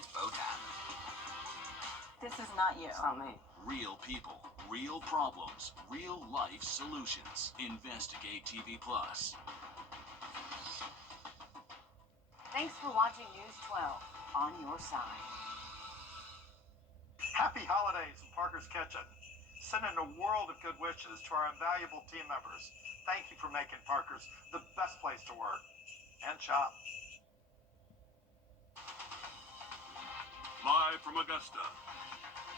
It's Botan. This is not you. It's not me. Real people, real problems, real life solutions. Investigate TV Plus. Thanks for watching News 12 on your side. Happy holidays from Parker's Kitchen. Sending a world of good wishes to our invaluable team members. Thank you for making Parker's the best place to work and shop. Live from Augusta,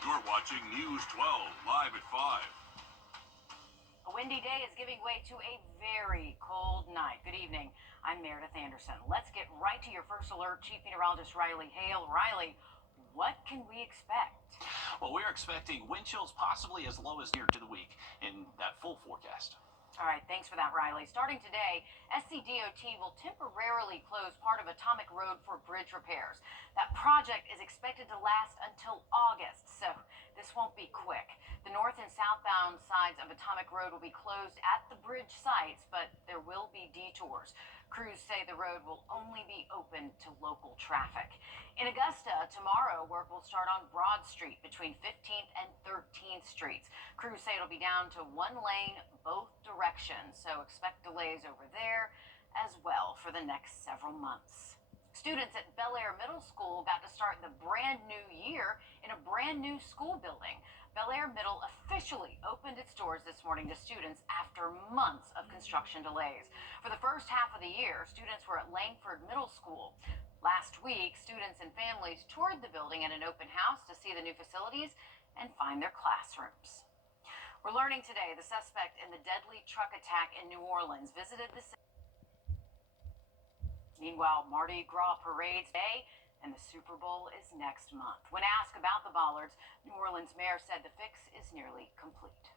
you're watching News 12 live at 5. A windy day is giving way to a very cold night. Good evening. I'm Meredith Anderson. Let's get right to your first alert. Chief Meteorologist Riley Hale. Riley, what can we expect? Well, we're expecting wind chills possibly as low as near to the week in that full forecast. All right, thanks for that, Riley. Starting today, SCDOT will temporarily close part of Atomic Road for bridge repairs. That project is expected to last until August, so this won't be quick. The north and southbound sides of Atomic Road will be closed at the bridge sites, but there will be detours. Crews say the road will only be open to local traffic. In Augusta, tomorrow, work will start on Broad Street between 15th and 13th Streets. Crews say it'll be down to one lane both directions, so expect delays over there as well for the next several months. Students at Bel Air Middle School got to start the brand new year in a brand new school building. Bel Air Middle officially opened its doors this morning to students after months of construction delays. For the first half of the year, students were at Langford Middle School. Last week, students and families toured the building at an open house to see the new facilities and find their classrooms. We're learning today the suspect in the deadly truck attack in New Orleans visited the city. Meanwhile, Mardi Gras parades today, and the Super Bowl is next month. When asked about the bollards, New Orleans mayor said the fix is nearly complete.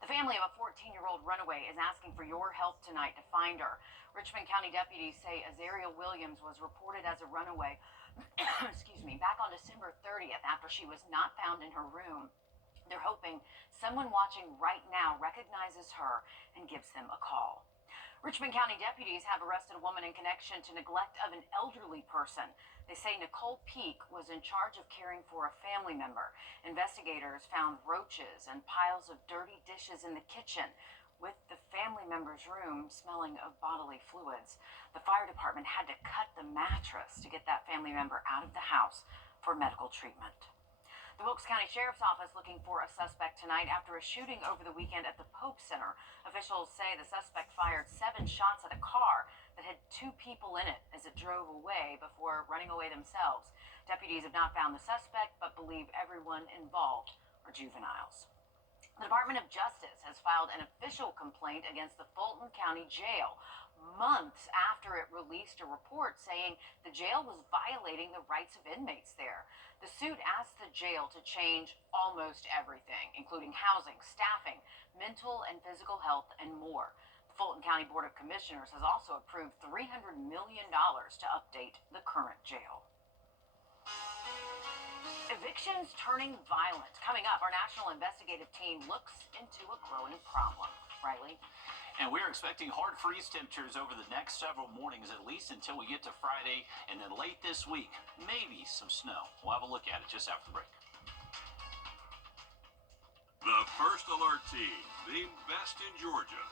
The family of a 14-year-old runaway is asking for your help tonight to find her. Richmond County deputies say Azaria Williams was reported as a runaway back on December 30th after she was not found in her room. They're hoping someone watching right now recognizes her and gives them a call. Richmond County deputies have arrested a woman in connection to neglect of an elderly person. They say Nicole Peak was in charge of caring for a family member. Investigators found roaches and piles of dirty dishes in the kitchen, with the family member's room smelling of bodily fluids. The fire department had to cut the mattress to get that family member out of the house for medical treatment. The Wilkes County Sheriff's Office looking for a suspect tonight after a shooting over the weekend at the Pope Center. Officials say the suspect fired 7 shots at a car that had 2 people in it as it drove away before running away themselves. Deputies have not found the suspect but believe everyone involved are juveniles. The Department of Justice has filed an official complaint against the Fulton County Jail months after it released a report saying the jail was violating the rights of inmates there. The suit asked the jail to change almost everything, including housing, staffing, mental and physical health, and more. The Fulton County Board of Commissioners has also approved $300 million to update the current jail. Evictions turning violent. Coming up, our national investigative team looks into a growing problem. Riley? And we're expecting hard freeze temperatures over the next several mornings, at least until we get to Friday, and then late this week, maybe some snow. We'll have a look at it just after the break. The First Alert Team, the best in Georgia.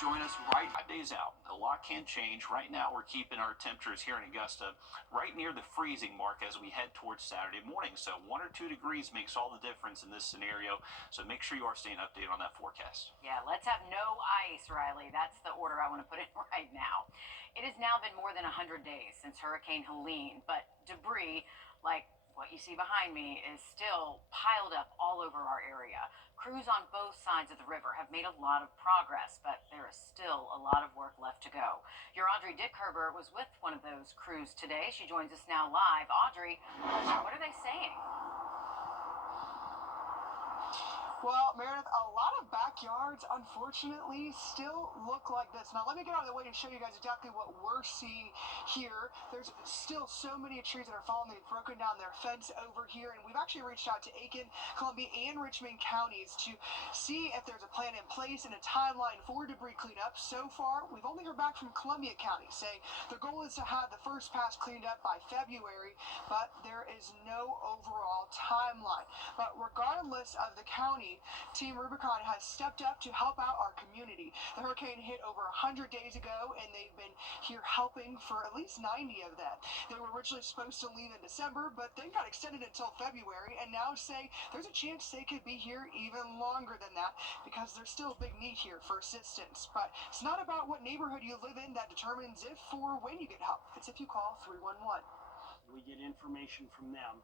Join us right 5 days out. A lot can change. Right now, we're keeping our temperatures here in Augusta right near the freezing mark as we head towards Saturday morning. So 1 or 2 degrees makes all the difference in this scenario. So make sure you are staying updated on that forecast. Yeah, let's have no ice, Riley. That's the order I want to put in right now. It has now been more than 100 days since Hurricane Helene, but debris like what you see behind me is still piled up all over our area. Crews on both sides of the river have made a lot of progress, but there is still a lot of work left to go. Your Audrey Dickherber was with one of those crews today. She joins us now live. Audrey, what are they saying? Well, Meredith, a lot of backyards, unfortunately, still look like this. Now, let me get out of the way and show you guys exactly what we're seeing here. There's still so many trees that are falling. They've broken down their fence over here, and we've actually reached out to Aiken, Columbia, and Richmond counties to see if there's a plan in place and a timeline for debris cleanup. So far, we've only heard back from Columbia County saying their goal is to have the first pass cleaned up by February, but there is no overall timeline. But regardless of the county, Team Rubicon has stepped up to help out our community. The hurricane hit over 100 days ago, and they've been here helping for at least 90 of them. They were originally supposed to leave in December, but then got extended until February, and now say there's a chance they could be here even longer than that because there's still a big need here for assistance. But it's not about what neighborhood you live in that determines if or when you get help. It's if you call 311. We get information from them,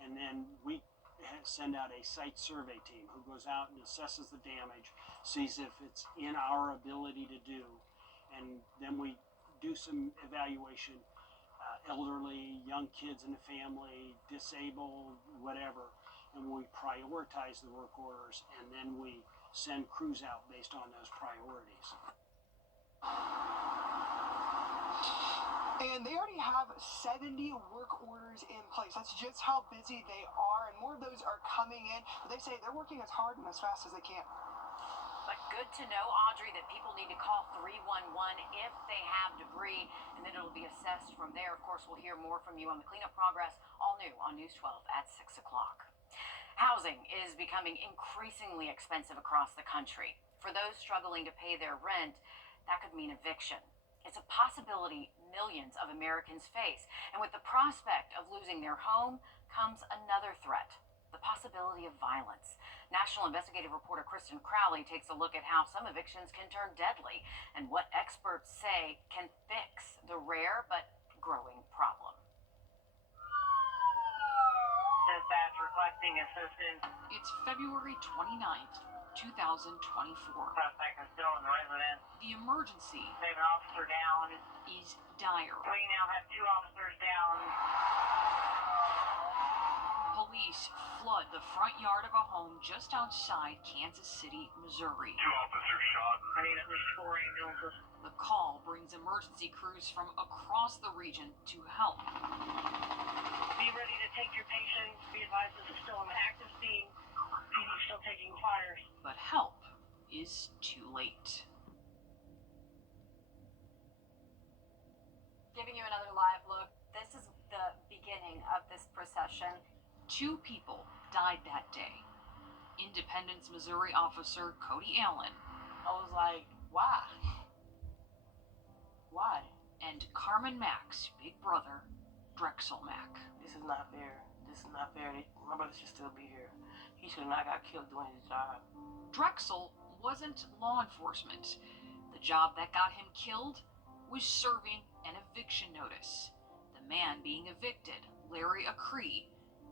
and then we send out a site survey team who goes out and assesses the damage, sees if it's in our ability to do, and then we do some evaluation. Elderly, young kids in the family, disabled, whatever, and we prioritize the work orders, and then we send crews out based on those priorities. And they already have 70 work orders in place. That's just how busy they are, and more of those are coming in. But they say they're working as hard and as fast as they can. But good to know, Audrey, that people need to call 311 if they have debris, and then it'll be assessed from there. Of course, we'll hear more from you on the cleanup progress, all new on News 12 at 6 o'clock. Housing is becoming increasingly expensive across the country. For those struggling to pay their rent, that could mean eviction. It's a possibility millions of Americans face, and with the prospect of losing their home comes another threat, the possibility of violence. National investigative reporter Kristen Crowley takes a look at how some evictions can turn deadly and what experts say can fix the rare but growing problem. Dispatch requesting assistance. It's February 29th, 2024. Suspect is still in the residence. The emergency They have an officer down. is dire. We now have 2 officers down. Police flood the front yard of a home just outside Kansas City, Missouri. 2 officers shot. I need at least 4 ambulances. The call brings emergency crews from across the region to help. Be ready to take your patient. Be advised this is still an active scene. PD still taking fires. But help is too late. Giving you another live look. This is the beginning of this procession. 2 people died that day. Independence, Missouri officer Cody Allen. I was like, why? Why? And Carmen Mack's big brother, Drexel Mack. This is not fair. This is not fair. My brother should still be here. He should have not got killed doing his job. Drexel wasn't law enforcement. The job that got him killed was serving an eviction notice. The man being evicted, Larry Acree,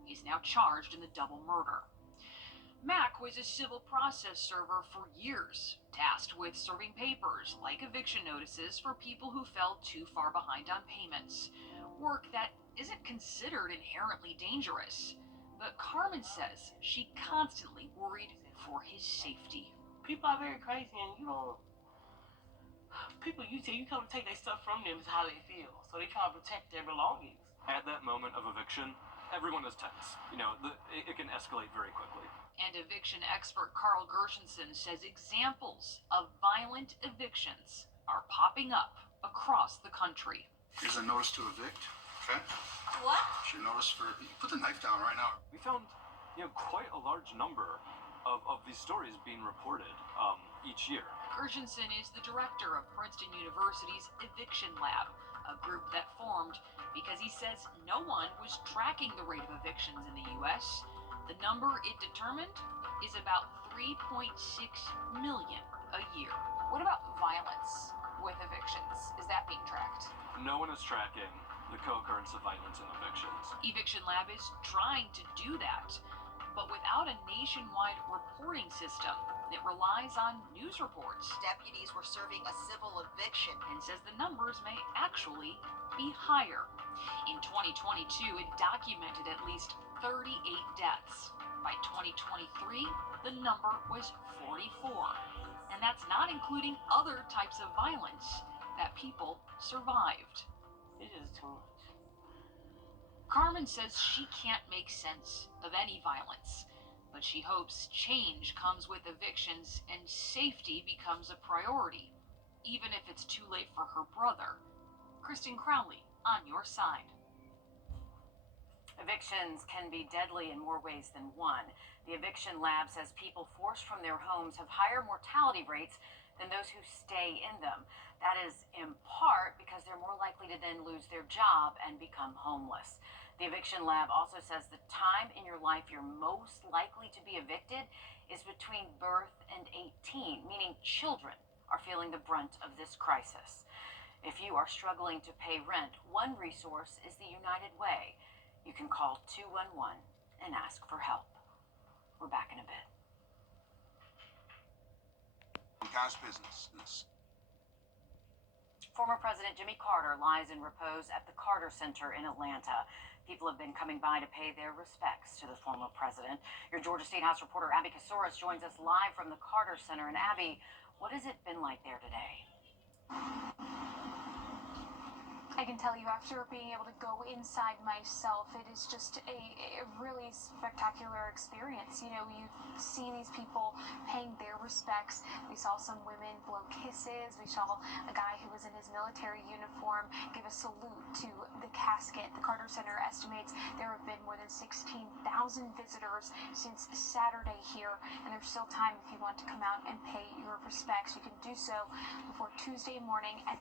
is now charged in the double murder. Mack was a civil process server for years, tasked with serving papers like eviction notices for people who fell too far behind on payments. Work that isn't considered inherently dangerous. But Carmen says she constantly worried for his safety. People are very crazy, and people you come to take their stuff from them is how they feel. So they try to protect their belongings. At that moment of eviction, everyone is tense. It can escalate very quickly. And eviction expert Carl Gershenson says examples of violent evictions are popping up across the country. Here's a notice to evict, okay? What? It's your notice for, put the knife down right now. We found, quite a large number of these stories being reported each year. Gershenson is the director of Princeton University's Eviction Lab, a group that formed because he says no one was tracking the rate of evictions in the U.S. The number it determined is about 3.6 million a year. What about violence with evictions? Is that being tracked? No one is tracking the co-occurrence of violence in evictions. Eviction Lab is trying to do that, but without a nationwide reporting system that relies on news reports. Deputies were serving a civil eviction and says the numbers may actually be higher. In 2022, it documented at least 38 deaths. By 2023, the number was 44. And that's not including other types of violence that people survived. It is too much. Carmen says she can't make sense of any violence, but she hopes change comes with evictions and safety becomes a priority, even if it's too late for her brother. Kristen Crowley, on your side. Evictions can be deadly in more ways than one. The Eviction Lab says people forced from their homes have higher mortality rates than those who stay in them. That is in part because they're more likely to then lose their job and become homeless. The Eviction Lab also says the time in your life you're most likely to be evicted is between birth and 18, meaning children are feeling the brunt of this crisis. If you are struggling to pay rent, one resource is the United Way. You can call 211 and ask for help. We're back in a bit. Guy's business. Former President Jimmy Carter lies in repose at the Carter Center in Atlanta. People have been coming by to pay their respects to the former president. Your Georgia State House reporter Abby Kasouras joins us live from the Carter Center. And Abby, what has it been like there today? I can tell you, after being able to go inside myself, it is just a really spectacular experience. You know, you see these people paying their respects. We saw some women blow kisses. We saw a guy who was in his military uniform give a salute to the casket. The Carter Center estimates there have been more than 16,000 visitors since Saturday here, and there's still time if you want to come out and pay your respects. You can do so before Tuesday morning at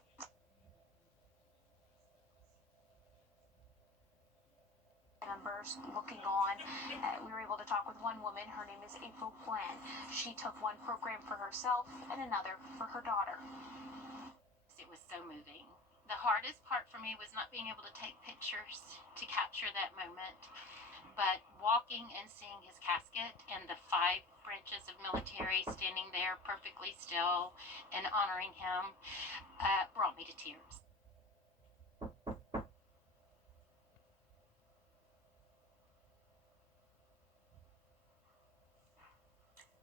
members looking on. We were able to talk with one woman. Her name is April Glenn. She took one program for herself and another for her daughter. It was so moving. The hardest part for me was not being able to take pictures to capture that moment, but walking and seeing his casket and the 5 branches of military standing there perfectly still and honoring him brought me to tears.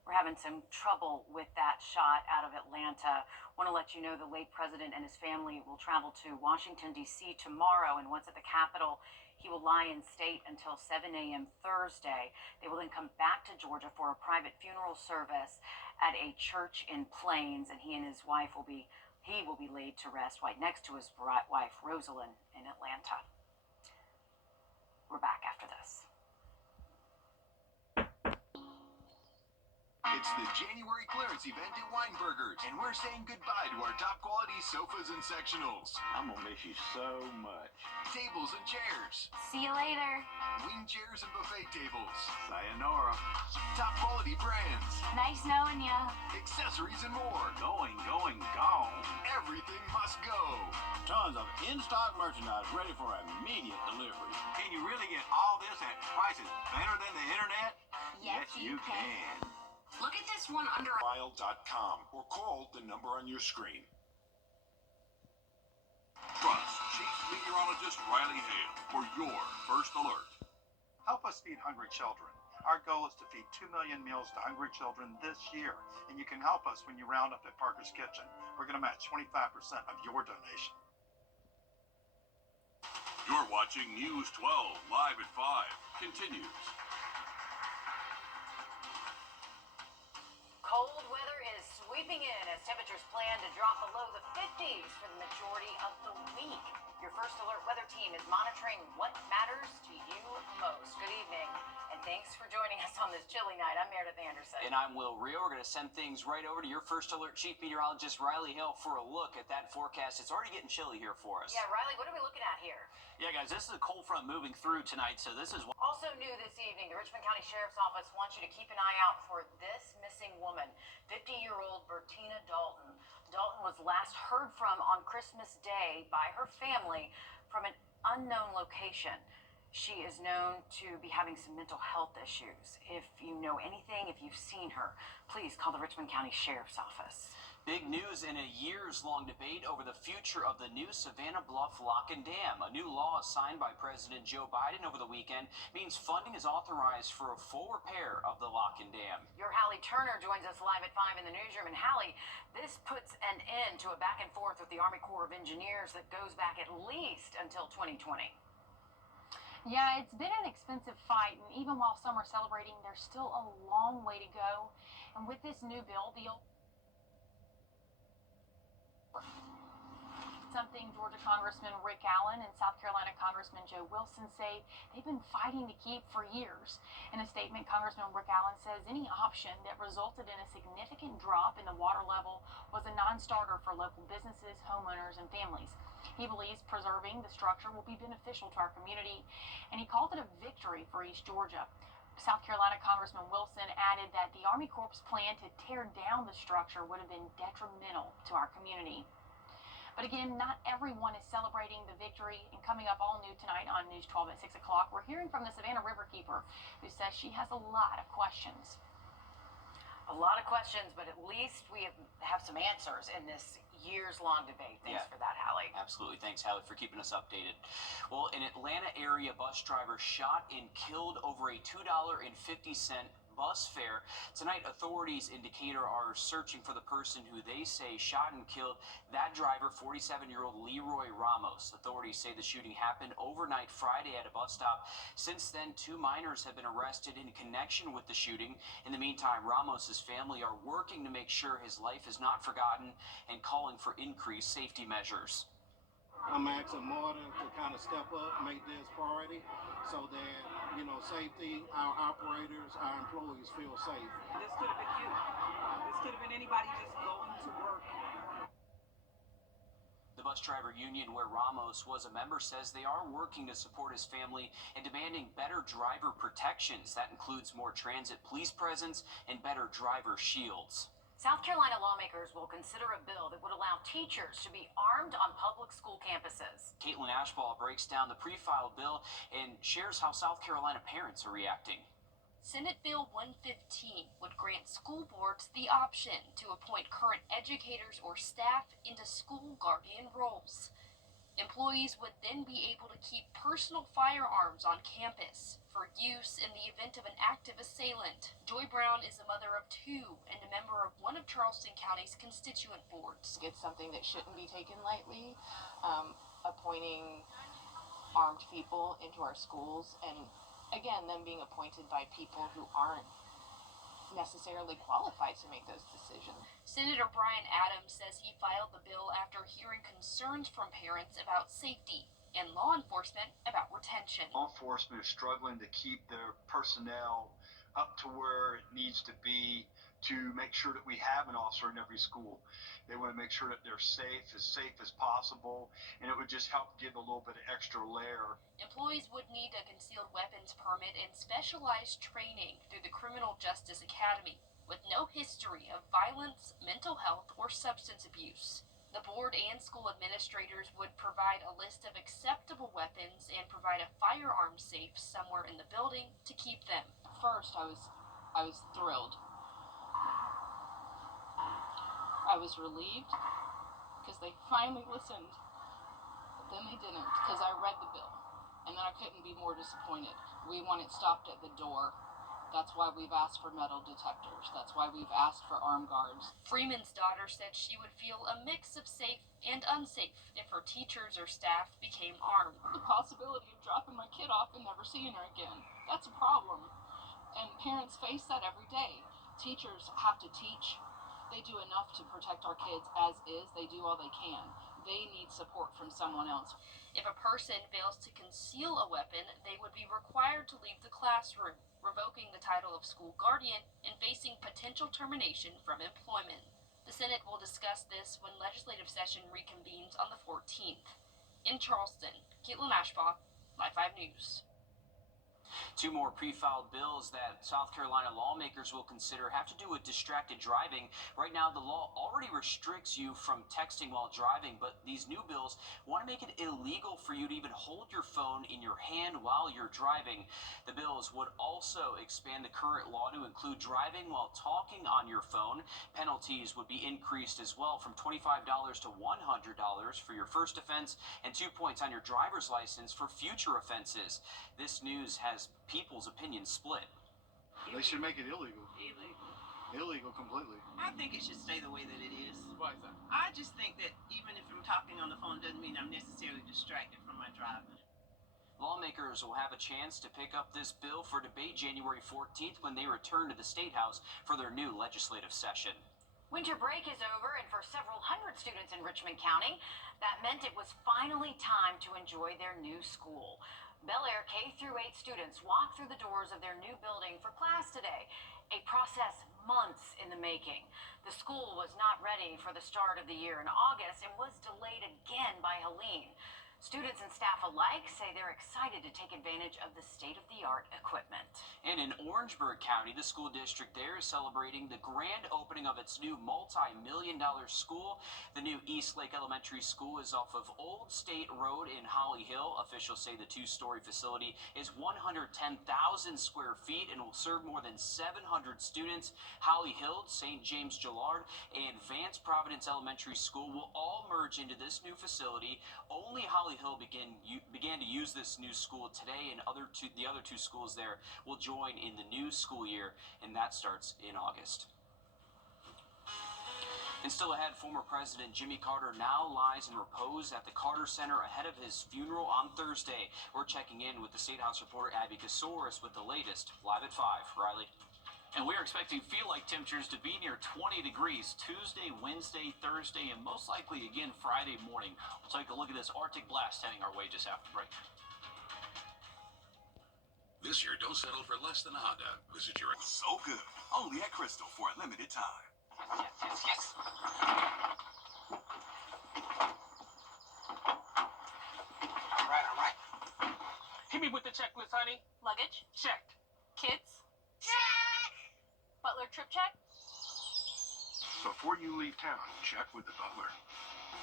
We're having some trouble with that shot out of Atlanta. Want to let you know the late president and his family will travel to Washington, D.C. tomorrow, and once at the Capitol, he will lie in state until 7 a.m. Thursday. They will then come back to Georgia for a private funeral service at a church in Plains, and he and his wife will be laid to rest right next to his wife, Rosalind, in Atlanta. We're back after this. It's the January clearance event at Weinberger's, and we're saying goodbye to our top quality sofas and sectionals. I'm gonna miss you so much. Tables and chairs. See you later. Wing chairs and buffet tables. Sayonara. Top quality brands. Nice knowing ya. Accessories and more. Gone. Everything must go. Tons of in-stock merchandise ready for immediate delivery. Can you really get all this at prices better than the internet? Yes, you can. Look at this one under Wild.com or call the number on your screen. Trust Chief Meteorologist Riley Hale for your first alert. Help us feed hungry children. Our goal is to feed 2 million meals to hungry children this year, and you can help us when you round up at Parker's Kitchen. We're going to match 25% of your donation. You're watching News 12 live at 5. Continues. Cold weather is sweeping in as temperatures plan to drop below the 50s for the majority of the week. Your First Alert weather team is monitoring what matters to you most. Good evening, and thanks for joining us on this chilly night. I'm Meredith Anderson. And I'm Will Reel. We're going to send things right over to your First Alert Chief Meteorologist Riley Hale for a look at that forecast. It's already getting chilly here for us. Yeah, Riley, what are we looking at here? Yeah, guys, this is a cold front moving through tonight, so this is... Also new this evening, the Richmond County Sheriff's Office wants you to keep an eye out for this missing woman, 50-year-old Bertina Dalton. Dalton was last heard from on Christmas Day by her family from an unknown location. She is known to be having some mental health issues. If you know anything, if you've seen her, please call the Richmond County Sheriff's Office. Big news in a years-long debate over the future of the new Savannah Bluff Lock and Dam. A new law signed by President Joe Biden over the weekend means funding is authorized for a full repair of the lock and dam. Your Hallie Turner joins us live at 5 in the newsroom. And Hallie, this puts an end to a back and forth with the Army Corps of Engineers that goes back at least until 2020. Yeah, it's been an expensive fight, and even while some are celebrating, there's still a long way to go. And with this new bill, something Georgia Congressman Rick Allen and South Carolina Congressman Joe Wilson say they've been fighting to keep for years. In a statement, Congressman Rick Allen says any option that resulted in a significant drop in the water level was a non-starter for local businesses, homeowners, and families. He believes preserving the structure will be beneficial to our community, and he called it a victory for East Georgia. South Carolina Congressman Wilson added that the Army Corps' plan to tear down the structure would have been detrimental to our community. But again, not everyone is celebrating the victory. And coming up all new tonight on News 12 at 6 o'clock, we're hearing from the Savannah Riverkeeper, who says she has a lot of questions. A lot of questions, but at least we have some answers in this years-long debate. Thanks for that, Hallie. Absolutely. Thanks, Hallie, for keeping us updated. Well, an Atlanta area bus driver shot and killed over a $2.50 bus fare. Tonight, authorities in Decatur are searching for the person who they say shot and killed that driver, 47-year-old Leroy Ramos. Authorities say the shooting happened overnight Friday at a bus stop. Since then, 2 minors have been arrested in connection with the shooting. In the meantime, Ramos's family are working to make sure his life is not forgotten and calling for increased safety measures. I'm asking more to kind of step up, make this priority, so that, safety, our operators, our employees feel safe. This could have been you. This could have been anybody just going to work. The bus driver union where Ramos was a member says they are working to support his family and demanding better driver protections. That includes more transit police presence and better driver shields. South Carolina lawmakers will consider a bill that would allow teachers to be armed on public school campuses. Caitlin Ashball breaks down the pre-filed bill and shares how South Carolina parents are reacting. Senate Bill 115 would grant school boards the option to appoint current educators or staff into school guardian roles. Employees would then be able to keep personal firearms on campus for use in the event of an active assailant. Joy Brown is a mother of 2 and a member of one of Charleston County's constituent boards. It's something that shouldn't be taken lightly, appointing armed people into our schools, and again, them being appointed by people who aren't necessarily qualified to make those decisions. Senator Brian Adams says he filed the bill after hearing concerns from parents about safety and law enforcement about retention. Law enforcement is struggling to keep their personnel up to where it needs to be to make sure that we have an officer in every school. They want to make sure that they're safe as possible, and it would just help give a little bit of extra layer. Employees would need a concealed weapons permit and specialized training through the Criminal Justice Academy with no history of violence, mental health, or substance abuse. The board and school administrators would provide a list of acceptable weapons and provide a firearm safe somewhere in the building to keep them. First, I was thrilled. I was relieved because they finally listened, but then they didn't, because I read the bill, and then I couldn't be more disappointed. We want it stopped at the door. That's why we've asked for metal detectors. That's why we've asked for armed guards. Freeman's daughter said she would feel a mix of safe and unsafe if her teachers or staff became armed. The possibility of dropping my kid off and never seeing her again, that's a problem. And parents face that every day. Teachers have to teach. They do enough to protect our kids as is. They do all they can. They need support from someone else. If a person fails to conceal a weapon, they would be required to leave the classroom, revoking the title of school guardian and facing potential termination from employment. The Senate will discuss this when legislative session reconvenes on the 14th. In Charleston, Caitlin Ashbaugh, Live 5 News. Two more pre-filed bills that South Carolina lawmakers will consider have to do with distracted driving. Right now, the law already restricts you from texting while driving, but these new bills want to make it illegal for you to even hold your phone in your hand while you're driving. The bills would also expand the current law to include driving while talking on your phone. Penalties would be increased as well from $25 to $100 for your first offense and 2 points on your driver's license for future offenses. This news has people's opinions split. They should make it illegal. Illegal completely. I think it should stay the way that it is. Why is that? I just think that even if I'm talking on the phone doesn't mean I'm necessarily distracted from my driving. Lawmakers will have a chance to pick up this bill for debate January 14th when they return to the State House for their new legislative session. Winter break is over, and for several hundred students in Richmond County, that meant it was finally time to enjoy their new school. Bel Air K-8 students walked through the doors of their new building for class today, a process months in the making. The school was not ready for the start of the year in August and was delayed again by Helene. Students and staff alike say they're excited to take advantage of the state-of-the-art equipment. And in Orangeburg County, the school district there is celebrating the grand opening of its new multi-million-dollar school. The new East Lake Elementary School is off of Old State Road in Holly Hill. Officials say the two-story facility is 110,000 square feet and will serve more than 700 students. Holly Hill, St. James Gillard, and Vance Providence Elementary School will all merge into this new facility. Only Holly Hill began to use this new school today, and the other two schools there will join in the new school year, and that starts in August. And still ahead, former President Jimmy Carter now lies in repose at the Carter Center ahead of his funeral on Thursday. We're checking in with the State House reporter Abby Kasoris with the latest, live at 5. Riley? And we're expecting feel-like temperatures to be near 20 degrees Tuesday, Wednesday, Thursday, and most likely again Friday morning. We'll take a look at this Arctic blast heading our way just after break. This year, don't settle for less than a hot dog. Visit your... So good. Only at Crystal for a limited time. Yes. All right. Hit me with the checklist, honey. Luggage? Checked. Kids? Check! Butler trip check? Before you leave town, check with the butler.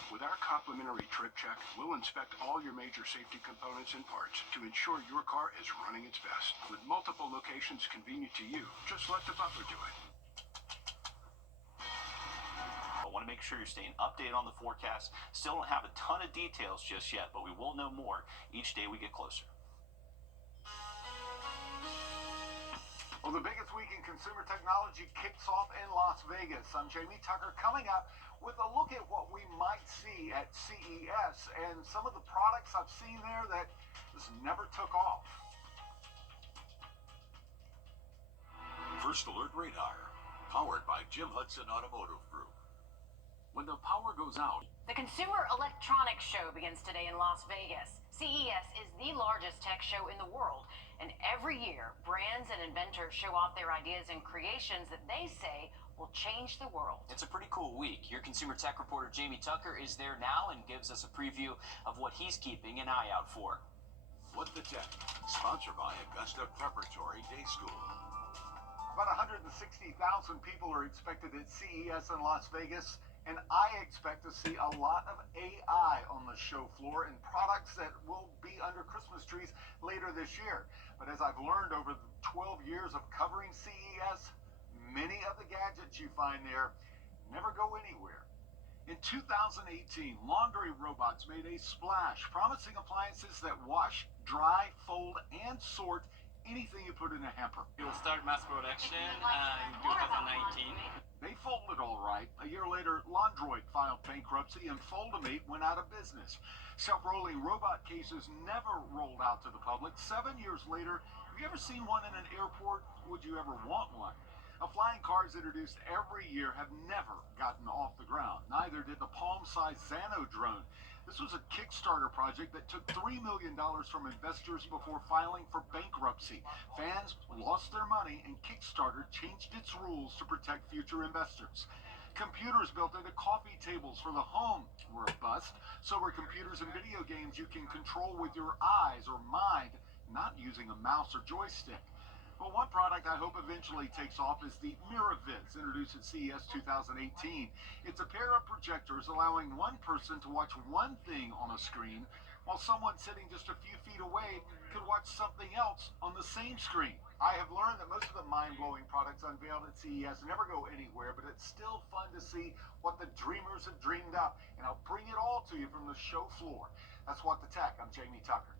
With our complimentary trip check, we'll inspect all your major safety components and parts to ensure your car is running its best. With multiple locations convenient to you, just let the butler do it. I want to make sure you're staying updated on the forecast. Still don't have a ton of details just yet, but we will know more each day we get closer. Well, the biggest week in consumer technology kicks off in Las Vegas. I'm Jamie Tucker, coming up with a look at what we might see at CES and some of the products I've seen there that just never took off. First Alert Radar, powered by Jim Hudson Automotive Group. When the power goes out, The Consumer Electronics Show begins today in Las Vegas. CES is the largest tech show in the world, and every year, brands and inventors show off their ideas and creations that they say will change the world. It's a pretty cool week. Your consumer tech reporter Jamie Tucker is there now and gives us a preview of what he's keeping an eye out for. What the Tech, sponsored by Augusta Preparatory Day School. About 160,000 people are expected at CES in Las Vegas, and I expect to see a lot of AI on the show floor and products that will be under Christmas trees later this year. But as I've learned over the 12 years of covering CES, many of the gadgets you find there never go anywhere. In 2018, laundry robots made a splash, promising appliances that wash, dry, fold, and sort anything you put in a hamper. It will start mass production in 2019. They folded all right. A year later, Laundroid filed bankruptcy and Foldamate went out of business. Self-rolling robot cases never rolled out to the public. 7 years later, have you ever seen one in an airport? Would you ever want one? Flying cars introduced every year have never gotten off the ground. Neither did the palm-sized Xano drone. This was a Kickstarter project that took $3 million from investors before filing for bankruptcy. Fans lost their money, and Kickstarter changed its rules to protect future investors. Computers built into coffee tables for the home were a bust. So were computers and video games you can control with your eyes or mind, not use using a mouse or joystick. But one product I hope eventually takes off is the Wrdw, introduced at CES 2018. It's a pair of projectors allowing one person to watch one thing on a screen, while someone sitting just a few feet away could watch something else on the same screen. I have learned that most of the mind-blowing products unveiled at CES never go anywhere, but it's still fun to see what the dreamers have dreamed up, and I'll bring it all to you from the show floor. That's What the Tech. I'm Jamie Tucker.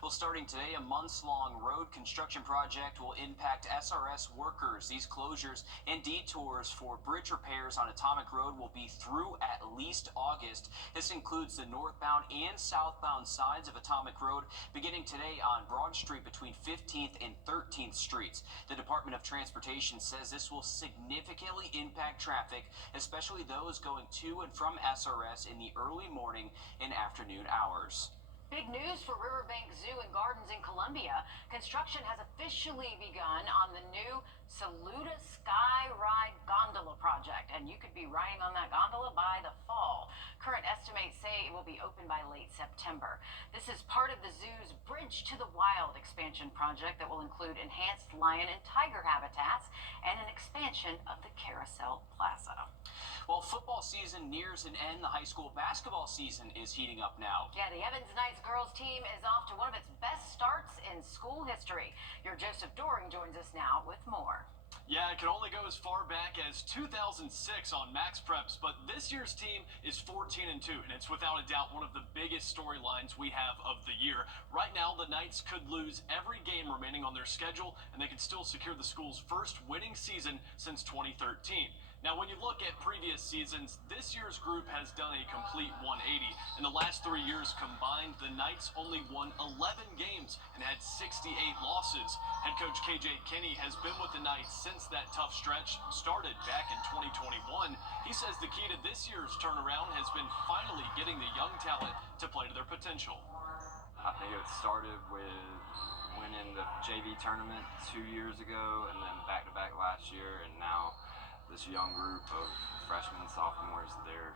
Well, starting today, a months-long road construction project will impact SRS workers. These closures and detours for bridge repairs on Atomic Road will be through at least August. This includes the northbound and southbound sides of Atomic Road, beginning today on Broad Street between 15th and 13th Streets. The Department of Transportation says this will significantly impact traffic, especially those going to and from SRS in the early morning and afternoon hours. Big news for Riverbank Zoo and Gardens in Columbia. Construction has officially begun on the new Saluda Sky Ride Gondola project, and you could be riding on that gondola by the fall. Current estimates say it will be open by late September. This is part of the zoo's Bridge to the Wild expansion project that will include enhanced lion and tiger habitats and an expansion of the Carousel Plaza. Well, football season nears an end. The high school basketball season is heating up now. Yeah, the Evans Knights girls team is off to one of its best starts in school history. Your Joseph Doring joins us now with more. Yeah, it can only go as far back as 2006 on Max Preps, but this year's team is 14-2, and it's without a doubt one of the biggest storylines we have of the year. Right now, the Knights could lose every game remaining on their schedule, and they could still secure the school's first winning season since 2013. Now, when you look at previous seasons, this year's group has done a complete 180. In the last 3 years combined, the Knights only won 11 games and had 68 losses. Head coach KJ Kinney has been with the Knights since that tough stretch started back in 2021. He says the key to this year's turnaround has been finally getting the young talent to play to their potential. I think it started with winning the JV tournament 2 years ago and then back-to-back last year, and now this young group of freshmen, sophomores, they're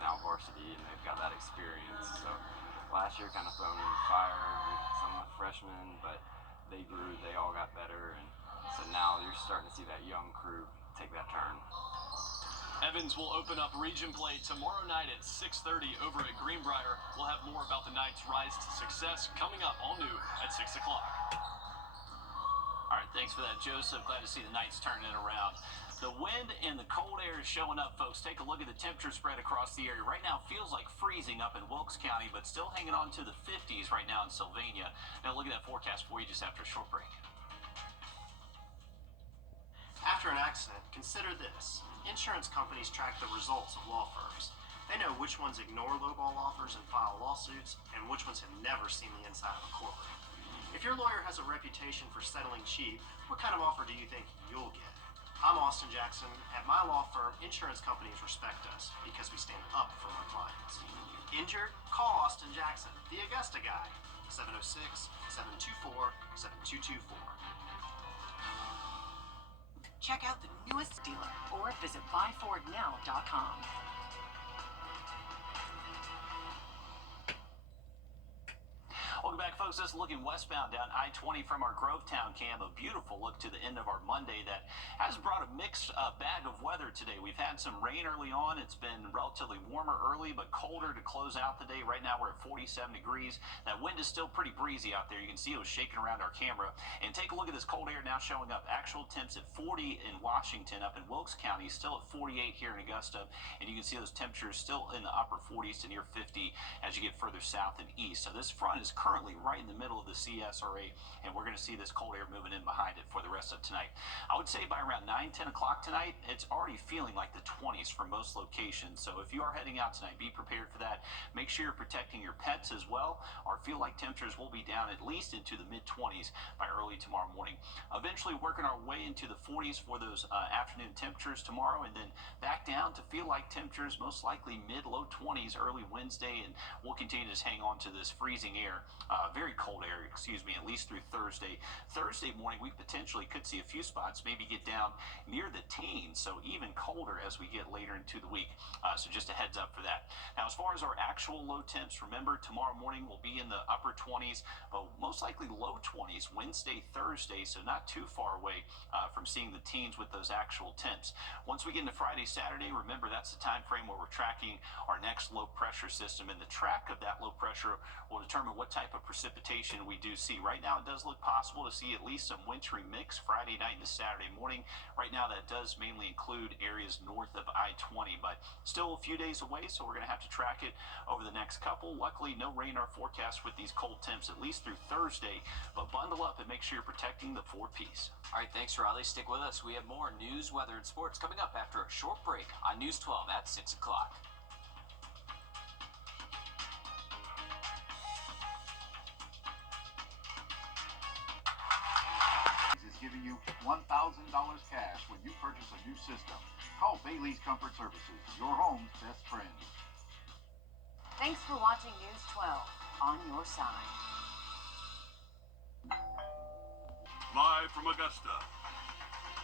now varsity and they've got that experience. So last year kind of thrown in the fire with some of the freshmen, but they grew, they all got better, and so now you're starting to see that young crew take that turn. Evans will open up region play tomorrow night at 6:30 over at Greenbrier. We'll have more about the Knights' rise to success coming up all new at 6 o'clock. All right, thanks for that, Joseph. Glad to see the Knights turning it around. The wind and the cold air is showing up, folks. Take a look at the temperature spread across the area. Right now, it feels like freezing up in Wilkes County, but still hanging on to the 50s right now in Sylvania. Now, look at that forecast for you just after a short break. After an accident, consider this. Insurance companies track the results of law firms. They know which ones ignore lowball offers and file lawsuits, and which ones have never seen the inside of a courtroom. If your lawyer has a reputation for settling cheap, what kind of offer do you think you'll get? I'm Austin Jackson. At my law firm, insurance companies respect us because we stand up for our clients. Injured? Call Austin Jackson, the Augusta guy. 706-724-7224. Check out the newest dealer or visit buyfordnow.com. Welcome back, folks. Just looking westbound down I-20 from our Grovetown camp. A beautiful look to the end of our Monday that has brought a mixed bag of weather today. We've had some rain early on. It's been relatively warmer early, but colder to close out the day. Right now, we're at 47 degrees. That wind is still pretty breezy out there. You can see it was shaking around our camera. And take a look at this cold air now showing up. Actual temps at 40 in Washington, up in Wilkes County, still at 48 here in Augusta. And you can see those temperatures still in the upper 40s to near 50 as you get further south and east. So this front is currently right in the middle of the CSRA, and we're going to see this cold air moving in behind it for the rest of tonight. I would say by around 9-10 o'clock tonight, it's already feeling like the 20s for most locations. So if you are heading out tonight, be prepared for that. Make sure you're protecting your pets as well. Our feel like temperatures will be down at least into the mid-20s by early tomorrow morning. Eventually working our way into the 40s for those afternoon temperatures tomorrow, and then back down to feel like temperatures most likely mid-low 20s early Wednesday, and we'll continue to just hang on to this freezing air. Very cold air at least through Thursday. Thursday morning, we potentially could see a few spots maybe get down near the teens, so even colder as we get later into the week. So just a heads up for that. Now, as far as our actual low temps, remember tomorrow morning will be in the upper 20s, but most likely low 20s Wednesday, Thursday, so not too far away from seeing the teens with those actual temps. Once we get into Friday, Saturday, remember that's the time frame where we're tracking our next low pressure system, and the track of that low pressure will determine what type of precipitation we do see. Right now, it does look possible to see at least some wintry mix Friday night into Saturday morning. Right now, that does mainly include areas north of I-20, but still a few days away, so we're going to have to track it over the next couple. Luckily, no rain in our forecast with these cold temps, at least through Thursday, but bundle up and make sure you're protecting the 4 Ps. All right, thanks, Riley. Stick with us. We have more news, weather, and sports coming up after a short break on News 12 at 6 o'clock. Is giving you $1,000 cash when you purchase a new system. Call Bailey's Comfort Services, your home's best friend. Thanks for watching News 12 on your side. Live from Augusta,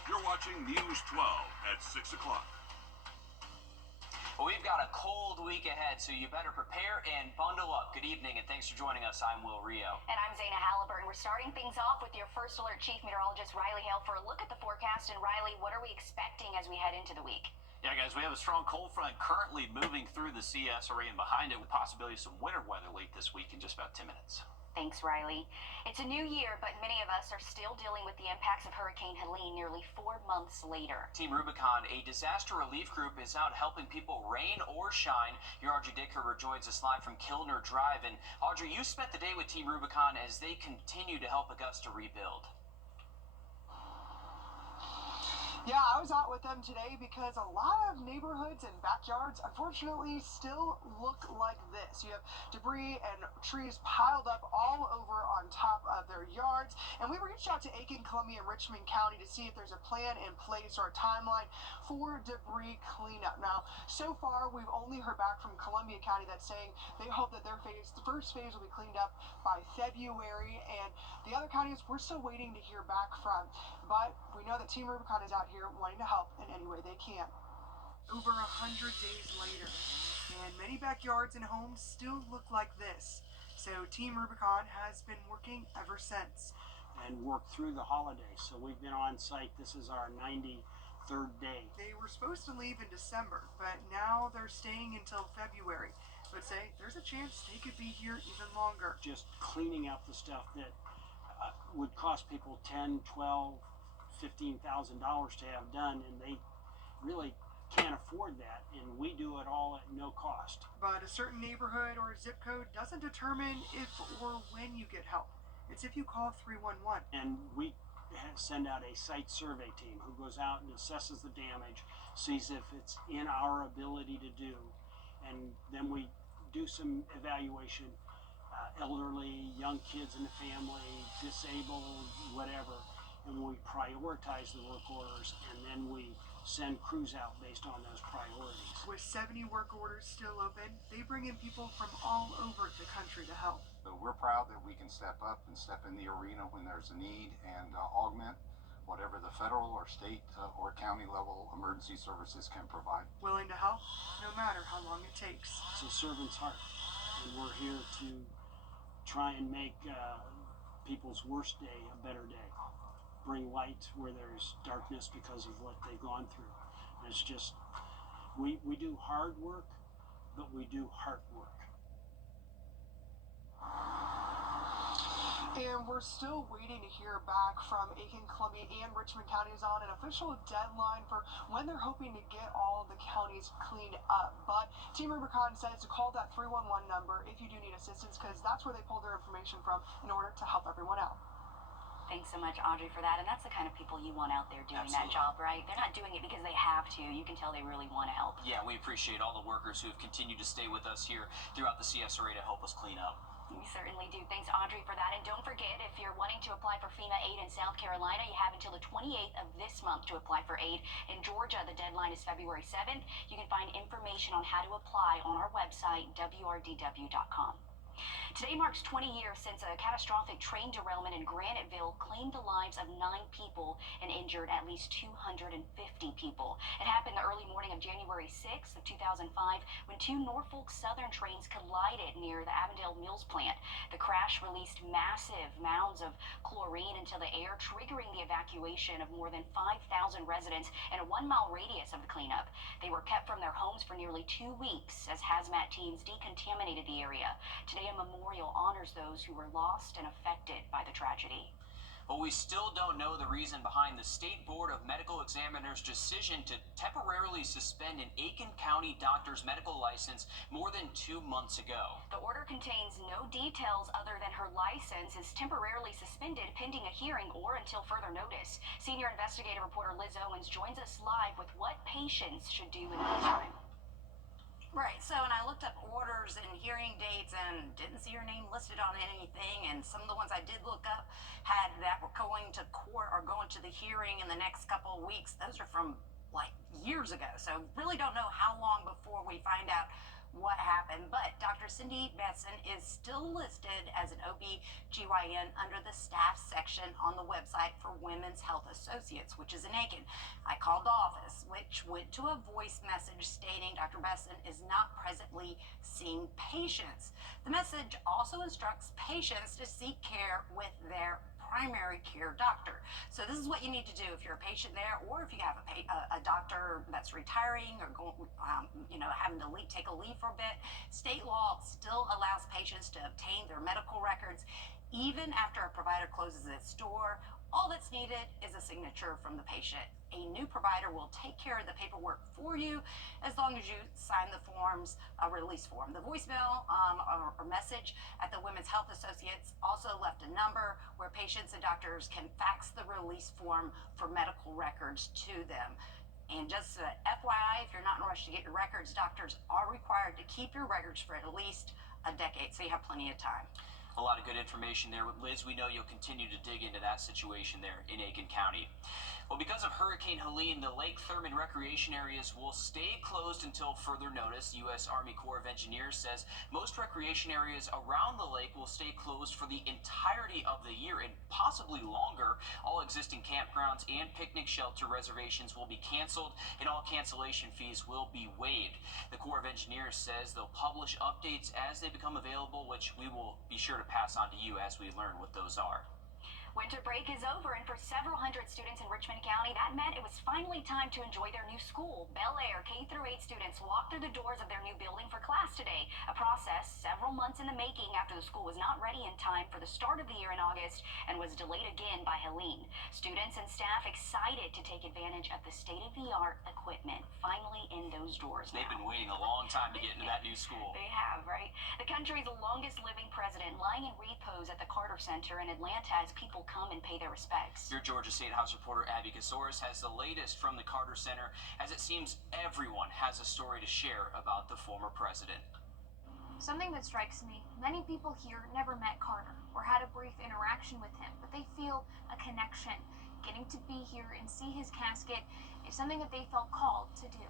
you're watching News 12 at 6 o'clock. Well, we've got a cold week ahead, so you better prepare and bundle up. Good evening, and thanks for joining us. I'm Will Rio. And I'm Zaina Halliburton. We're starting things off with your First Alert Chief Meteorologist, Riley Hale, for a look at the forecast. And Riley, what are we expecting as we head into the week? Yeah, guys, we have a strong cold front currently moving through the CSRA, and behind it, with possibility of some winter weather late this week in just about 10 minutes. Thanks, Riley. It's a new year, but many of us are still dealing with the impacts of Hurricane Helene nearly 4 months later. Team Rubicon, a disaster relief group, is out helping people rain or shine. Your Audrey Dicker rejoins us live from Kilner Drive. And Audrey, you spent the day with Team Rubicon as they continue to help Augusta rebuild. Yeah, I was out with them today because a lot of neighborhoods and backyards, unfortunately, still look like this. You have debris and trees piled up all over on top of their yards. And we reached out to Aiken, Columbia, and Richmond County to see if there's a plan in place or a timeline for debris cleanup. Now, so far, we've only heard back from Columbia County that's saying they hope that the first phase will be cleaned up by February. And the other counties, we're still waiting to hear back from. But we know that Team Rubicon is out here wanting to help in any way they can. Over 100 days later, and many backyards and homes still look like this. So Team Rubicon has been working ever since. And worked through the holidays. So we've been on site. This is our 93rd day. They were supposed to leave in December, but now they're staying until February. But say there's a chance they could be here even longer. Just cleaning up the stuff that would cost people $10,000, $12,000, $15,000 to have done, and they really can't afford that, and we do it all at no cost. But a certain neighborhood or zip code doesn't determine if or when you get help. It's if you call 311. And we send out a site survey team who goes out and assesses the damage, sees if it's in our ability to do, and then we do some evaluation. Elderly, young kids in the family, disabled, whatever, and we prioritize the work orders, and then we send crews out based on those priorities. With 70 work orders still open, they bring in people from all over the country to help. So we're proud that we can step up and step in the arena when there's a need and augment whatever the federal or state or county level emergency services can provide. Willing to help, no matter how long it takes. It's a servant's heart, and we're here to try and make people's worst day a better day. Bring light where there's darkness because of what they've gone through. And it's just, we do hard work, but we do heart work. And we're still waiting to hear back from Aiken, Columbia, and Richmond counties on an official deadline for when they're hoping to get all the counties cleaned up. But Team Rubicon says to call that 311 number if you do need assistance, because that's where they pull their information from in order to help everyone out. Thanks so much, Audrey, for that. And that's the kind of people you want out there doing Absolutely. that job, right? They're not doing it because they have to. You can tell they really want to help. Yeah, we appreciate all the workers who have continued to stay with us here throughout the CSRA to help us clean up. We certainly do. Thanks, Audrey, for that. And don't forget, if you're wanting to apply for FEMA aid in South Carolina, you have until the 28th of this month to apply for aid. In Georgia, the deadline is February 7th. You can find information on how to apply on our website, wrdw.com. Today marks 20 years since a catastrophic train derailment in Graniteville claimed the lives of 9 people and injured at least 250 people. It happened the early morning of January 6th of 2005 when 2 Norfolk Southern trains collided near the Avondale Mills plant. The crash released massive mounds of chlorine into the air, triggering the evacuation of more than 5,000 residents in a 1-mile radius of the cleanup. They were kept from their homes for nearly 2 weeks as hazmat teams decontaminated the area. Today, a memorial honors those who were lost and affected by the tragedy. But we still don't know the reason behind the State Board of Medical Examiners' decision to temporarily suspend an Aiken County doctor's medical license more than 2 months ago. The order contains no details other than her license is temporarily suspended pending a hearing or until further notice. Senior investigative reporter Liz Owens joins us live with what patients should do in the meantime. Right, so and I looked up orders and hearing dates and didn't see her name listed on anything, and some of the ones I did look up had that were going to court or going to the hearing in the next couple of weeks. Those are from like years ago, so really don't know how long before we find out what happened. But Dr. Cindy Besson is still listed as an OB/GYN under the staff section on the website for Women's Health Associates, which is in Aiken. I called the office, which went to a voice message stating Dr. Besson is not presently seeing patients. The message also instructs patients to seek care with their primary care doctor. So this is what you need to do if you're a patient there, or if you have a doctor that's retiring or going, having to take a leave for a bit. State law still allows patients to obtain their medical records even after a provider closes its door. All that's needed is a signature from the patient. A new provider will take care of the paperwork for you as long as you sign the forms, a release form. The voicemail or message at the Women's Health Associates also left a number where patients and doctors can fax the release form for medical records to them. And just FYI, if you're not in a rush to get your records, doctors are required to keep your records for at least a decade, so you have plenty of time. A lot of good information there. Liz, we know you'll continue to dig into that situation there in Aiken County. Well, because of Hurricane Helene, the Lake Thurmond recreation areas will stay closed until further notice. U.S. Army Corps of Engineers says most recreation areas around the lake will stay closed for the entirety of the year and possibly longer. All existing campgrounds and picnic shelter reservations will be canceled, and all cancellation fees will be waived. The Corps of Engineers says they'll publish updates as they become available, which we will be sure to pass on to you as we learn what those are. Winter break is over, and for several hundred students in Richmond County, that meant it was finally time to enjoy their new school. Bel Air K-8 students walked through the doors of their new building for class today, a process several months in the making after the school was not ready in time for the start of the year in August and was delayed again by Helene. Students and staff excited to take advantage of the state-of-the-art equipment finally in those doors now. They've been waiting a long time to get into that new school. They have, right? The country's longest living president lying in repose at the Carter Center in Atlanta as people come and pay their respects. Your Georgia State House reporter Abby Casoris has the latest from the Carter Center, as it seems everyone has a story to share about the former president. Something that strikes me, many people here never met Carter or had a brief interaction with him, but they feel a connection. Getting to be here and see his casket is something that they felt called to do.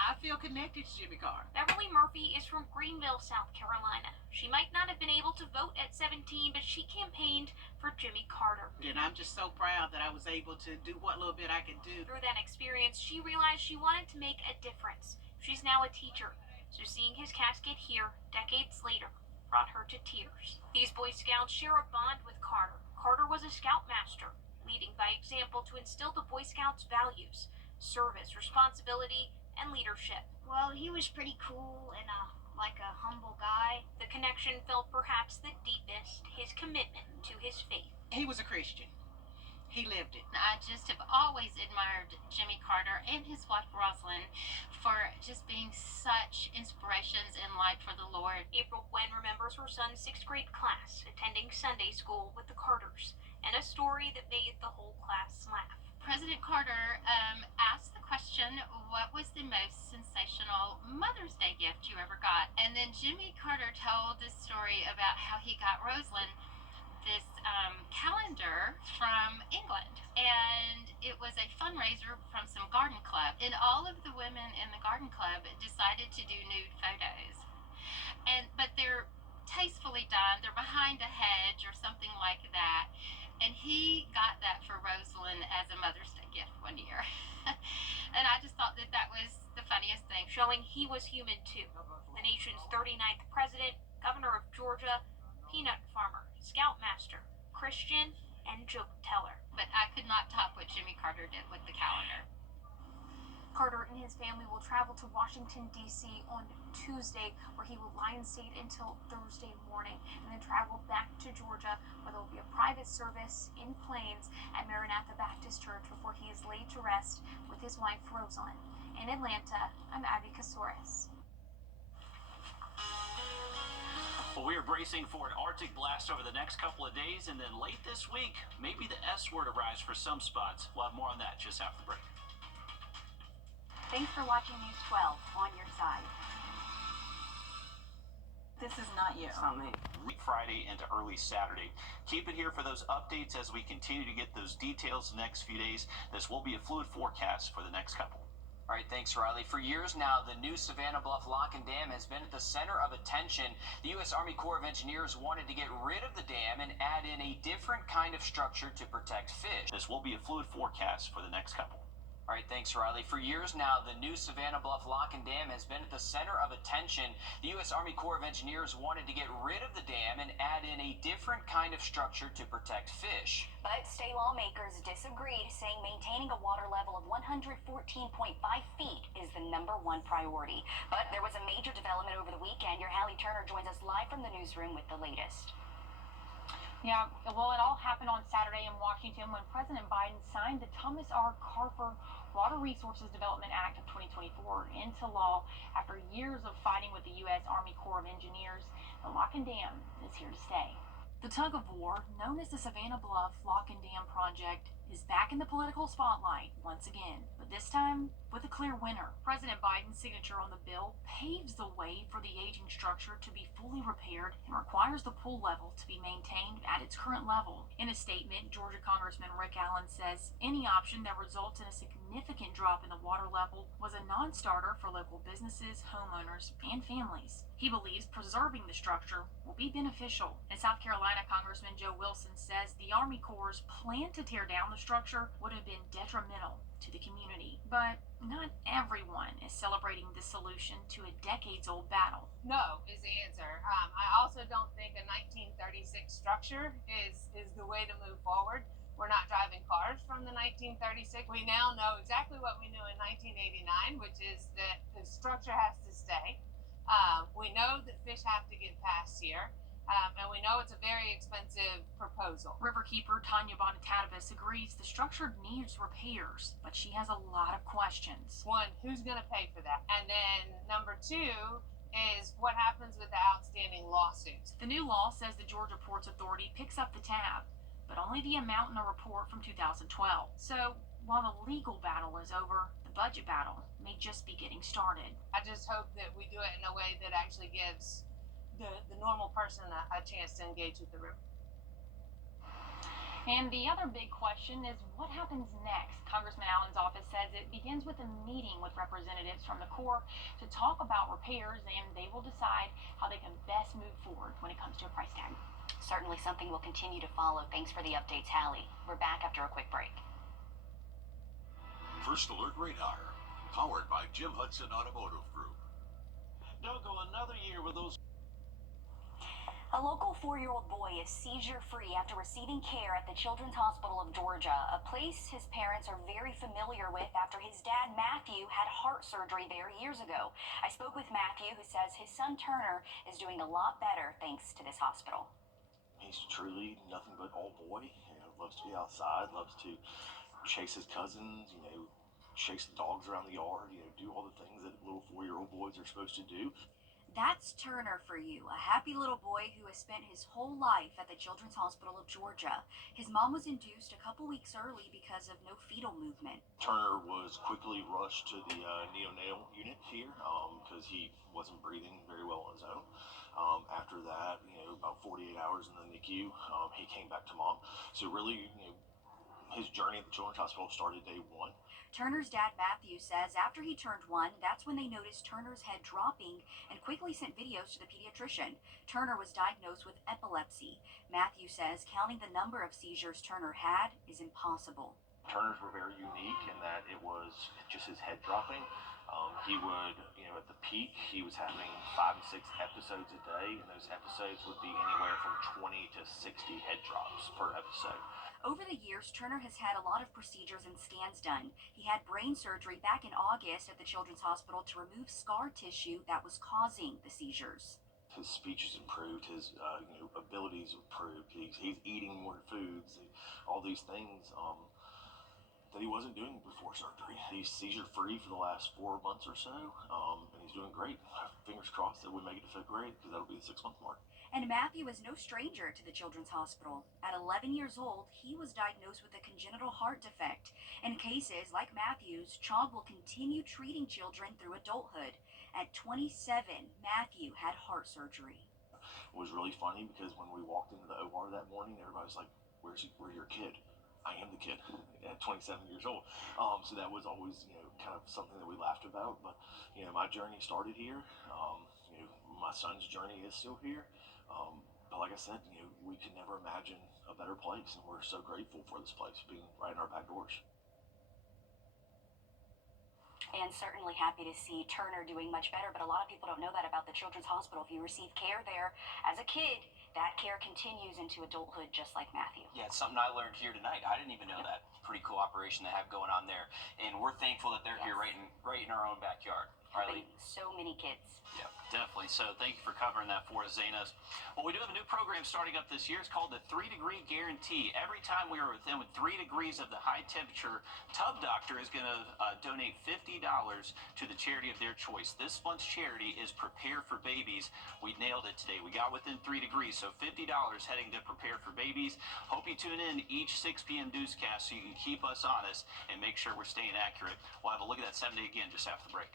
I feel connected to Jimmy Carter. Beverly Murphy is from Greenville, South Carolina. She might not have been able to vote at 17, but she campaigned for Jimmy Carter. And I'm just so proud that I was able to do what little bit I could do. Through that experience, she realized she wanted to make a difference. She's now a teacher, so seeing his casket here decades later brought her to tears. These Boy Scouts share a bond with Carter. Carter was a scoutmaster, leading by example to instill the Boy Scouts' values: service, responsibility, and leadership. Well, he was pretty cool and like a humble guy. The connection felt perhaps the deepest, his commitment to his faith. He was a Christian. He lived it. I just have always admired Jimmy Carter and his wife Rosalind for just being such inspirations and light for the Lord. April Gwen remembers her son's 6th grade class attending Sunday school with the Carters, and a story that made the whole class laugh. President Carter asked the question, what was the most sensational Mother's Day gift you ever got? And then Jimmy Carter told this story about how he got Rosalind this calendar from England. And it was a fundraiser from some garden club. And all of the women in the garden club decided to do nude photos. But they're tastefully done. They're behind a hedge or something like that. And he got that for Rosalind as a Mother's Day gift one year. And I just thought that that was the funniest thing. Showing he was human too. The nation's 39th president, governor of Georgia, peanut farmer, scoutmaster, Christian, and joke teller. But I could not top what Jimmy Carter did with the calendar. Carter and his family will travel to Washington, D.C. on Tuesday, where he will lie in state until Thursday morning, and then travel back to Georgia, where there will be a private service in Plains at Maranatha Baptist Church before he is laid to rest with his wife, Rosalind. In Atlanta, I'm Abby Casores. Well, we are bracing for an Arctic blast over the next couple of days, and then late this week, maybe the S word arrives for some spots. We'll have more on that just after the break. Thanks for watching News 12 on your side. This is not you. It's not me. Friday into early Saturday. Keep it here for those updates as we continue to get those details the next few days. This will be a fluid forecast for the next couple. All right, thanks, Riley. For years now, the new Savannah Bluff Lock and Dam has been at the center of attention. The U.S. Army Corps of Engineers wanted to get rid of the dam and add in a different kind of structure to protect fish. This will be a fluid forecast for the next couple. All right, thanks, Riley. For years now, the new Savannah Bluff Lock and Dam has been at the center of attention. The U.S. Army Corps of Engineers wanted to get rid of the dam and add in a different kind of structure to protect fish. But state lawmakers disagreed, saying maintaining a water level of 114.5 feet is the #1 priority. But there was a major development over the weekend. Your Hallie Turner joins us live from the newsroom with the latest. Yeah, well, it all happened on Saturday in Washington when President Biden signed the Thomas R. Carper Water Resources Development Act of 2024 into law after years of fighting with the U.S. Army Corps of Engineers. The Lock and Dam is here to stay. The tug of war, known as the Savannah Bluff Lock and Dam Project, is back in the political spotlight once again, but this time with a clear winner. President Biden's signature on the bill paves the way for the aging structure to be fully repaired and requires the pool level to be maintained at its current level. In a statement, Georgia Congressman Rick Allen says any option that results in a significant drop in the water level was a non-starter for local businesses, homeowners, and families. He believes preserving the structure will be beneficial. And South Carolina Congressman Joe Wilson says the Army Corps' plan to tear down the structure would have been detrimental to the community. But not everyone is celebrating this solution to a decades-old battle. No is the answer. I also don't think a 1936 structure is the way to move forward. We're not driving cars from the 1936. We now know exactly what we knew in 1989, which is that the structure has to stay. We know that fish have to get past here. And we know it's a very expensive proposal. Riverkeeper Tanya Bonatadovas agrees the structure needs repairs, but she has a lot of questions. One, who's going to pay for that? And then number two is what happens with the outstanding lawsuits. The new law says the Georgia Ports Authority picks up the tab, but only the amount in a report from 2012. So while the legal battle is over, the budget battle may just be getting started. I just hope that we do it in a way that actually gives the normal person a chance to engage with the river. And the other big question is what happens next? Congressman Allen's office says it begins with a meeting with representatives from the Corps to talk about repairs, and they will decide how they can best move forward when it comes to a price tag. Certainly something we'll continue to follow. Thanks for the updates, Hallie. We're back after a quick break. First Alert Radar, powered by Jim Hudson Automotive Group. Don't go another year with those. A local 4-year-old boy is seizure-free after receiving care at the Children's Hospital of Georgia, a place his parents are very familiar with after his dad, Matthew, had heart surgery there years ago. I spoke with Matthew, who says his son, Turner, is doing a lot better thanks to this hospital. He's truly nothing but all boy. Loves to be outside, loves to chase his cousins, chase the dogs around the yard, do all the things that little 4-year-old boys are supposed to do. That's Turner for you, a happy little boy who has spent his whole life at the Children's Hospital of Georgia. His mom was induced a couple weeks early because of no fetal movement. Turner was quickly rushed to the neonatal unit here because he wasn't breathing very well on his own. After that, about 48 hours in the NICU, he came back to mom. So really, his journey at the Children's Hospital started day one. Turner's dad, Matthew, says after he turned 1, that's when they noticed Turner's head dropping and quickly sent videos to the pediatrician. Turner was diagnosed with epilepsy. Matthew says counting the number of seizures Turner had is impossible. Turner's were very unique in that it was just his head dropping. He would, at the peak, he was having 5 to 6 episodes a day, and those episodes would be anywhere from 20 to 60 head drops per episode. Over the years, Turner has had a lot of procedures and scans done. He had brain surgery back in August at the Children's Hospital to remove scar tissue that was causing the seizures. His speech has improved, his abilities improved, he's eating more foods, all these things that he wasn't doing before surgery. He's seizure-free for the last 4 months or so, and he's doing great. Fingers crossed that we make it to 5th grade, because that'll be the 6-month mark. And Matthew is no stranger to the Children's Hospital. At 11 years old, he was diagnosed with a congenital heart defect. In cases like Matthew's, CHOG will continue treating children through adulthood. At 27, Matthew had heart surgery. It was really funny because when we walked into the OR that morning, everybody's like, where's your kid? I am the kid at 27 years old. So that was always, kind of something that we laughed about. But, my journey started here. My son's journey is still here. But like I said, we could never imagine a better place. And we're so grateful for this place being right in our back doors. And certainly happy to see Turner doing much better, but a lot of people don't know that about the Children's Hospital. If you receive care there as a kid, that care continues into adulthood, just like Matthew. Yeah, it's something I learned here tonight. I didn't even know that. Pretty cool operation they have going on there, and we're thankful that they're here right in our own backyard. Helping so many kids. Yeah, definitely. So thank you for covering that for us, Zanas. Well, we do have a new program starting up this year. It's called the 3-Degree Guarantee. Every time we are within 3 degrees of the high temperature, Tub Doctor is going to donate $50 to the charity of their choice. This month's charity is Prepare for Babies. We nailed it today. We got within 3 degrees, so $50 heading to Prepare for Babies. Hope you tune in each 6 p.m. newscast so you can keep us honest and make sure we're staying accurate. We'll have a look at that 7-day again just after the break.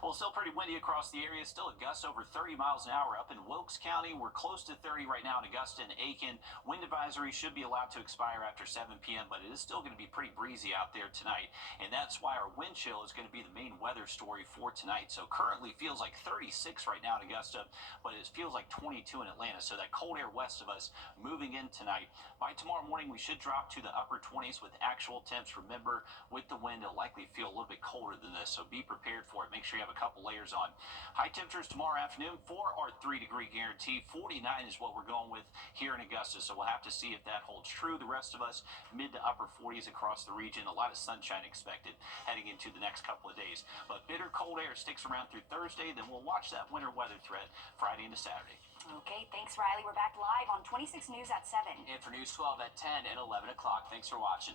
Well, still pretty windy across the area. Still a gust over 30 miles an hour up in Wilkes County. We're close to 30 right now in Augusta and Aiken. Wind advisory should be allowed to expire after 7 p.m., but it is still going to be pretty breezy out there tonight. And that's why our wind chill is going to be the main weather story for tonight. So currently feels like 36 right now in Augusta, but it feels like 22 in Atlanta. So that cold air west of us moving in tonight. By tomorrow morning, we should drop to the upper 20s with actual temps. Remember, with the wind, it'll likely feel a little bit colder than this, so be prepared for it. Make sure you have a couple layers on. High temperatures tomorrow afternoon for our 3-degree guarantee. 49 is what we're going with here in Augusta, so we'll have to see if that holds true. The rest of us, mid to upper 40s across the region. A lot of sunshine expected heading into the next couple of days. But bitter cold air sticks around through Thursday, then we'll watch that winter weather threat Friday into Saturday. Okay, thanks, Riley. We're back live on 26 News at 7. And for News 12 at 10 and 11 o'clock. Thanks for watching.